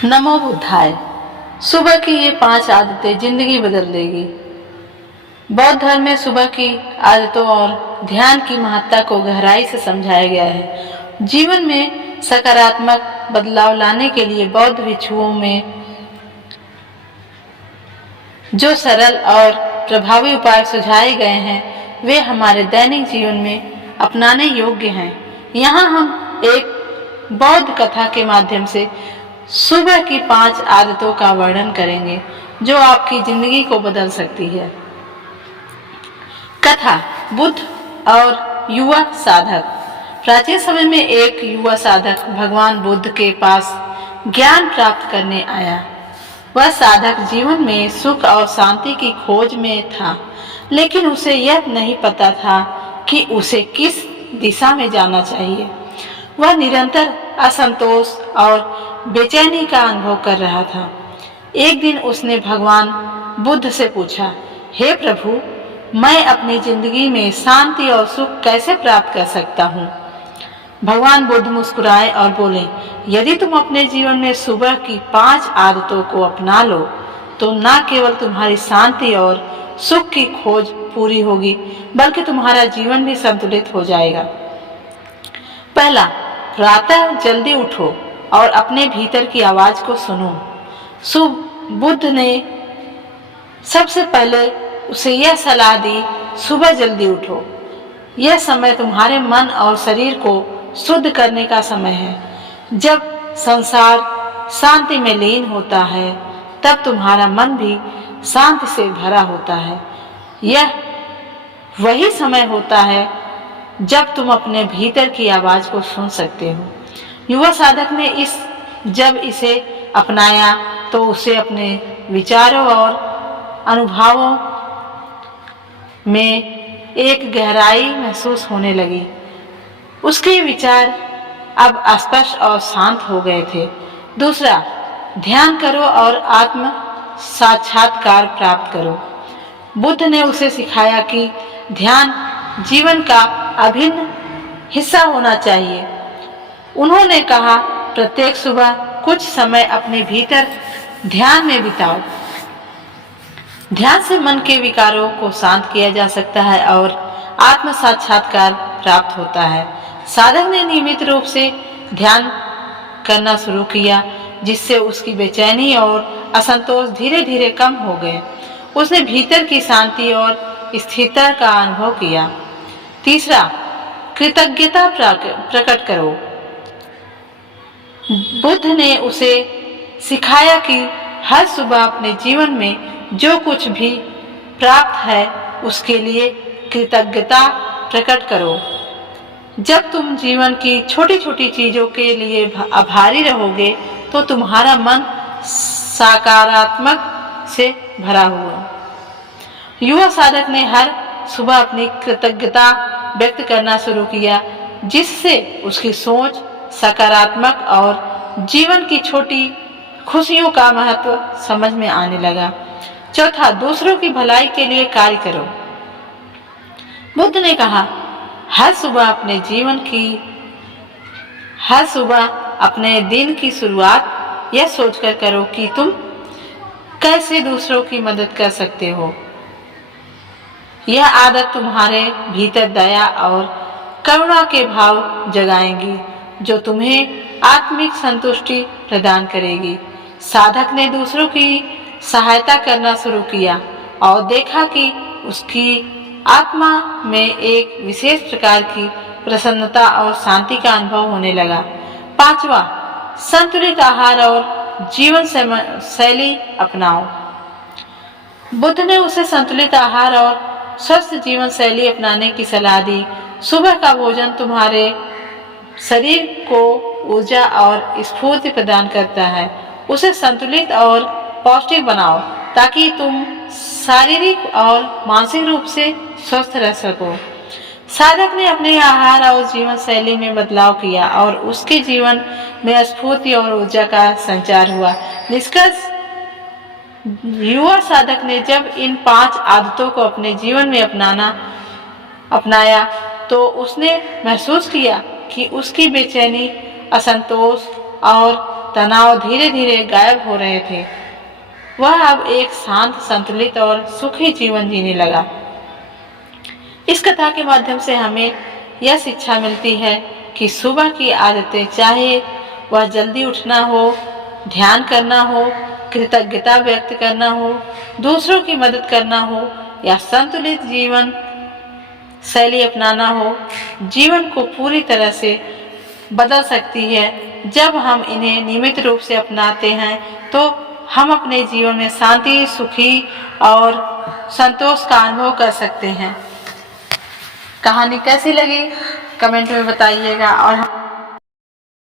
नमो बुद्धाय। सुबह की ये 5 आदतें जिंदगी बदल देगी। बौद्ध धर्म में सुबह की आदतों और ध्यान की महत्ता को गहराई से समझाया गया है। जीवन में सकारात्मक बदलाव लाने के लिए बौद्ध भिक्षुओं में जो सरल और प्रभावी उपाय सुझाए गए हैं वे हमारे दैनिक जीवन में अपनाने योग्य हैं। यहाँ हम एक बौद्ध कथा के माध्यम से सुबह की 5 आदतों का वर्णन करेंगे जो आपकी जिंदगी को बदल सकती है। कथा बुद्ध और युवा साधक। प्राचीन समय में एक युवा साधक भगवान बुद्ध के पास ज्ञान प्राप्त करने आया। वह साधक जीवन में सुख और शांति की खोज में था, लेकिन उसे यह नहीं पता था कि उसे किस दिशा में जाना चाहिए। वह निरंतर असंतोष और बेचैनी का अनुभव कर रहा था। एक दिन उसने भगवान बुद्ध से पूछा, हे प्रभु, मैं अपनी जिंदगी में शांति और सुख कैसे प्राप्त कर सकता हूँ? भगवान बुद्ध मुस्कुराए और बोले, यदि तुम अपने जीवन में सुबह की 5 आदतों को अपना लो तो न केवल तुम्हारी शांति और सुख की खोज पूरी होगी बल्कि तुम्हारा जीवन भी संतुलित हो जाएगा। पहला, प्रातः जल्दी उठो और अपने भीतर की आवाज को सुनो। बुद्ध ने सबसे पहले उसे यह सलाह दी, सुबह जल्दी उठो। यह समय तुम्हारे मन और शरीर को शुद्ध करने का समय है। जब संसार शांति में लीन होता है तब तुम्हारा मन भी शांति से भरा होता है। यह वही समय होता है जब तुम अपने भीतर की आवाज को सुन सकते हो। युवा साधक ने जब इसे अपनाया तो उसे अपने विचारों और अनुभवों में एक गहराई महसूस होने लगी। उसके विचार अब स्पष्ट और शांत हो गए थे। दूसरा, ध्यान करो और आत्म साक्षात्कार प्राप्त करो। बुद्ध ने उसे सिखाया कि ध्यान जीवन का अभिन्न हिस्सा होना चाहिए। उन्होंने कहा, प्रत्येक सुबह कुछ समय अपने भीतर ध्यान में बिताओ। ध्यान से मन के विकारों को शांत किया जा सकता है और आत्म साक्षात्कार प्राप्त होता है। साधक ने नियमित रूप से ध्यान करना शुरू किया, जिससे उसकी बेचैनी और असंतोष धीरे धीरे कम हो गए। उसने भीतर की शांति और स्थिरता का अनुभव किया। तीसरा, कृतज्ञता प्रकट करो। बुद्ध ने उसे सिखाया कि हर सुबह अपने जीवन में जो कुछ भी प्राप्त है उसके लिए कृतज्ञता प्रकट करो। जब तुम जीवन की छोटी छोटी चीजों के लिए आभारी रहोगे तो तुम्हारा मन सकारात्मक से भरा हुआ। युवा साधक ने हर सुबह अपनी कृतज्ञता व्यक्त करना शुरू किया, जिससे उसकी सोच सकारात्मक और जीवन की छोटी खुशियों का महत्व समझ में आने लगा। चौथा, दूसरों की भलाई के लिए कार्य करो। बुद्ध ने कहा, हर सुबह अपने दिन की शुरुआत यह सोचकर करो कि तुम कैसे दूसरों की मदद कर सकते हो। यह आदत तुम्हारे भीतर दया और करुणा के भाव जगाएगी, जो तुम्हें आत्मिक संतुष्टि प्रदान करेगी। साधक ने दूसरों की सहायता करना शुरू किया और देखा कि उसकी आत्मा में एक विशेष प्रकार की प्रसन्नता और शांति का अनुभव होने लगा। पांचवा, संतुलित आहार और जीवन शैली अपनाओ। बुद्ध ने उसे संतुलित आहार और स्वस्थ जीवन शैली अपनाने की सलाह दी। सुबह का भोजन तुम्हारे शरीर को ऊर्जा और स्फूर्ति प्रदान करता है। उसे संतुलित और पौष्टिक बनाओ ताकि तुम शारीरिक और मानसिक रूप से स्वस्थ रह सको। साधक ने अपने आहार और जीवन शैली में बदलाव किया और उसके जीवन में स्फूर्ति और ऊर्जा का संचार हुआ। निष्कर्ष, युवा साधक ने जब इन 5 आदतों को अपने जीवन में अपनाया तो उसने महसूस किया कि उसकी बेचैनी, असंतोष और तनाव धीरे धीरे गायब हो रहे थे। वह अब एक शांत, संतुलित और सुखी जीवन जीने लगा। इस कथा के माध्यम से हमें यह शिक्षा मिलती है कि सुबह की आदतें, चाहे वह जल्दी उठना हो, ध्यान करना हो, कृतज्ञता व्यक्त करना हो, दूसरों की मदद करना हो या संतुलित जीवन शैली अपनाना हो, जीवन को पूरी तरह से बदल सकती है। जब हम इन्हें नियमित रूप से अपनाते हैं तो हम अपने जीवन में शांति, सुखी और संतोष का अनुभव कर सकते हैं। कहानी कैसी लगी कमेंट में बताइएगा और